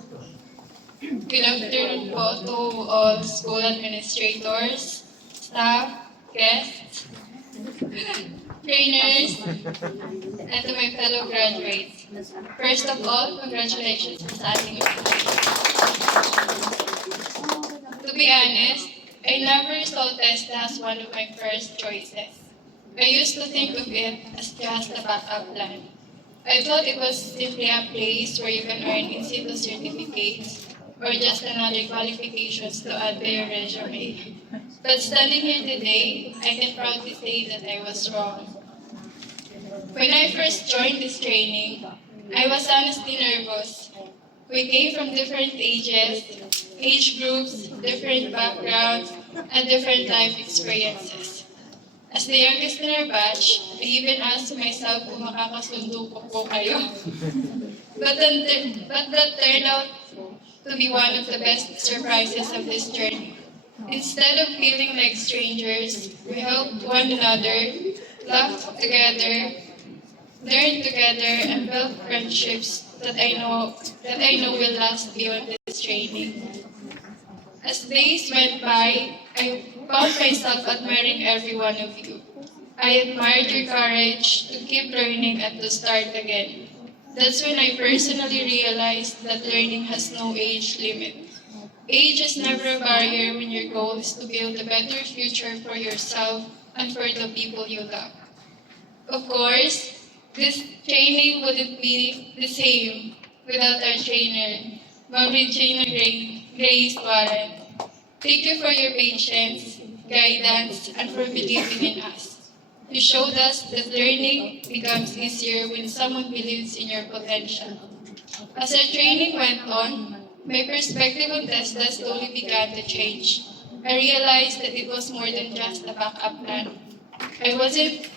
Good afternoon po to all school administrators, staff, guests, trainers, and to my fellow graduates. First of all, congratulations sa ating graduation. To be honest, I never saw TESDA as one of my first choices. I used to think of it as just a backup plan. I thought it was simply a place where you can earn in-situ certificates or just another qualifications to add to your resume. But standing here today, I can proudly say that I was wrong. When I first joined this training, I was honestly nervous. We came from different age groups, different backgrounds, and different life experiences. As the youngest in our batch, I even asked myself kung makakasundo ko po kayo. But that turned out to be one of the best surprises of this journey. Instead of feeling like strangers, we helped one another, laughed together, learned together, and built friendships that I know will last beyond this training. As days went by, I found myself admiring every one of you. I admired your courage to keep learning and to start again. That's when I personally realized that learning has no age limit. Age is never a barrier when your goal is to build a better future for yourself and for the people you love. Of course, this training wouldn't be the same without our trainer, Ma'am Regina Grace Warren. Thank you for your patience, guidance, and for believing in us. You showed us that learning becomes easier when someone believes in your potential. As our training went on, my perspective on TESDA slowly began to change. I realized that it was more than just a backup plan. I wasn't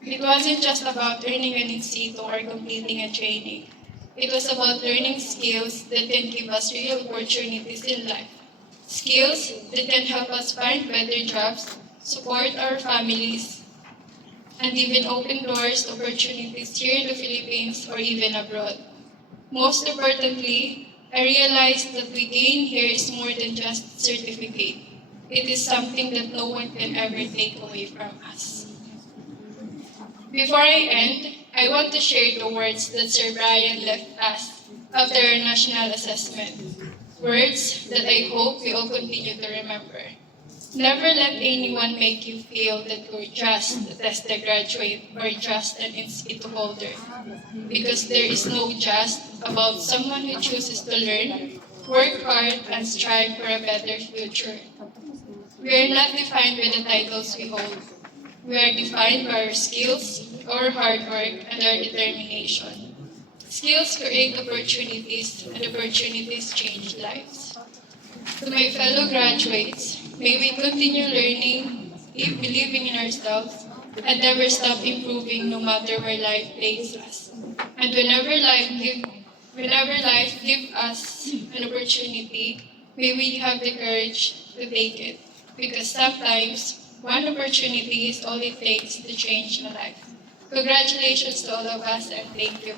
It wasn't just about earning an in-situ or completing a training. It was about learning skills that can give us real opportunities in life. Skills that can help us find better jobs, support our families, and even open doors opportunities here in the Philippines or even abroad. Most importantly, I realized that we gain here is more than just certificate. It is something that no one can ever take away from us. Before I end, I want to share the words that Sir Brian left us after our national assessment. Words that I hope we all continue to remember. Never let anyone make you feel that you're just a TESDA graduate or just an in-situ holder. Because there is no just about someone who chooses to learn, work hard, and strive for a better future. We are not defined by the titles we hold. We are defined by our skills, our hard work, and our determination. Skills create opportunities, and opportunities change lives. To my fellow graduates, may we continue learning, keep believing in ourselves, and never stop improving no matter where life takes us. And whenever life gives us an opportunity, may we have the courage to take it. Because sometimes, one opportunity is all it takes to change a life. Congratulations to all of us and thank you.